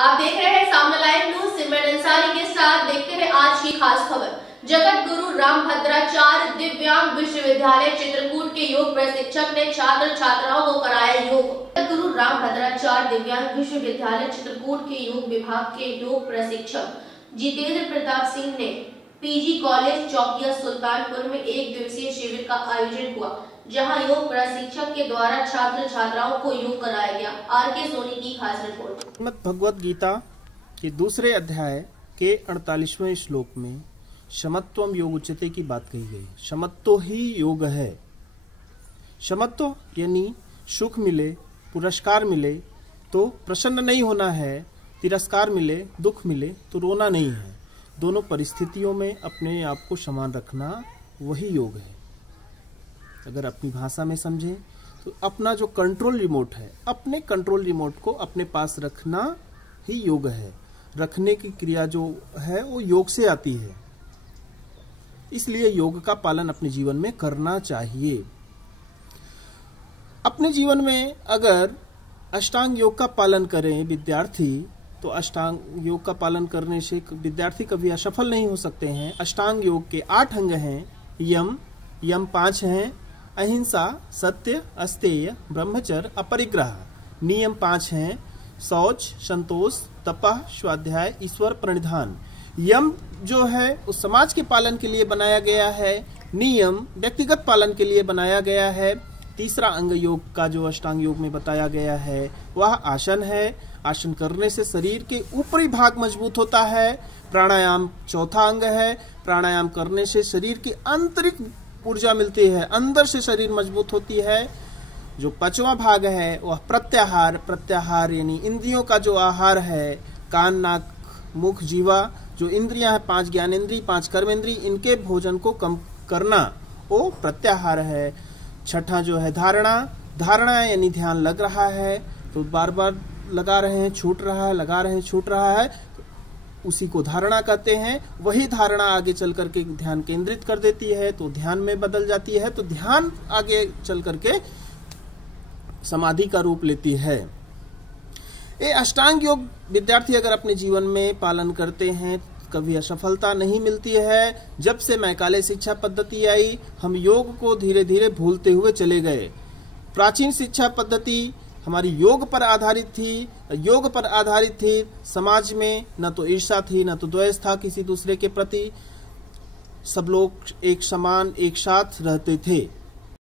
आप देख रहे हैं सामने लाइव न्यूज। सिमरन अंसारी के साथ देखते हैं आज की खास खबर। जगत गुरु रामभद्राचार्य दिव्यांग विश्वविद्यालय चित्रकूट के योग प्रशिक्षक ने छात्र छात्राओं को कराया योग। जगत गुरु रामभद्राचार्य दिव्यांग विश्वविद्यालय चित्रकूट के योग विभाग के योग प्रशिक्षक जितेंद्र प्रताप सिंह ने पीजी कॉलेज चौकिया सुल्तानपुर में एक दिवसीय शिविर का आयोजन हुआ, जहां योग प्रशिक्षक के द्वारा छात्र छात्राओं को योग कराया गया। आर.के. सोनी की खास रिपोर्ट। श्रीमद् भगवद गीता के दूसरे अध्याय के 48वें श्लोक में शमत्वम योग उच्यते की बात कही गई। शमत्व ही योग है। शमत्व यानी सुख मिले, पुरस्कार मिले तो प्रसन्न नहीं होना है, तिरस्कार मिले, दुख मिले तो रोना नहीं है। दोनों परिस्थितियों में अपने आप को समान रखना वही योग है। अगर अपनी भाषा में समझें तो अपना जो कंट्रोल रिमोट है, अपने कंट्रोल रिमोट को अपने पास रखना ही योग है। रखने की क्रिया जो है वो योग से आती है, इसलिए योग का पालन अपने जीवन में करना चाहिए। अपने जीवन में अगर अष्टांग योग का पालन करें विद्यार्थी, तो अष्टांग योग का पालन करने से विद्यार्थी कभी असफल नहीं हो सकते हैं। अष्टांग योग के 8 अंग हैं। यम 5 हैं। अहिंसा, सत्य, अस्तेय, ब्रह्मचर्य, अपरिग्रह। नियम 5 हैं। शौच, संतोष, तपः, स्वाध्याय, ईश्वर प्रणिधान। यम जो है उस समाज के पालन के लिए बनाया गया है। नियम व्यक्तिगत पालन के लिए बनाया गया है। तीसरा अंग योग का जो अष्टांग योग में बताया गया है वह आसन है। आसन करने से शरीर के ऊपरी भाग मजबूत होता है। प्राणायाम चौथा अंग है। प्राणायाम करने से शरीर की आंतरिक ऊर्जा मिलती है, अंदर से शरीर मजबूत होती है। जो 5वां भाग है वह प्रत्याहार। प्रत्याहार यानी इंद्रियों का जो आहार है, कान, नाक, मुख, जीवा, जो इंद्रियां हैं, 5 ज्ञानेंद्री, 5 कर्मेंद्री, इनके भोजन को कम करना वो प्रत्याहार है। छठा जो है धारणा। धारणा यानी ध्यान लग रहा है तो बार बार लगा रहे हैं, छूट रहा है, लगा रहे हैं, छूट रहा है, तो उसी को धारणा कहते हैं। वही धारणा आगे चल करके ध्यान केंद्रित कर देती है तो ध्यान में बदल जाती है, तो ध्यान आगे चल करके समाधि का रूप लेती है। ये अष्टांग योग विद्यार्थी अगर अपने जीवन में पालन करते हैं कभी असफलता नहीं मिलती है। जब से मैकाले शिक्षा पद्धति आई, हम योग को धीरे धीरे भूलते हुए चले गए। प्राचीन शिक्षा पद्धति हमारी योग पर आधारित थी। योग पर आधारित थी। समाज में न तो ईर्ष्या थी, न तो द्वेष था किसी दूसरे के प्रति। सब लोग एक समान, एक साथ रहते थे।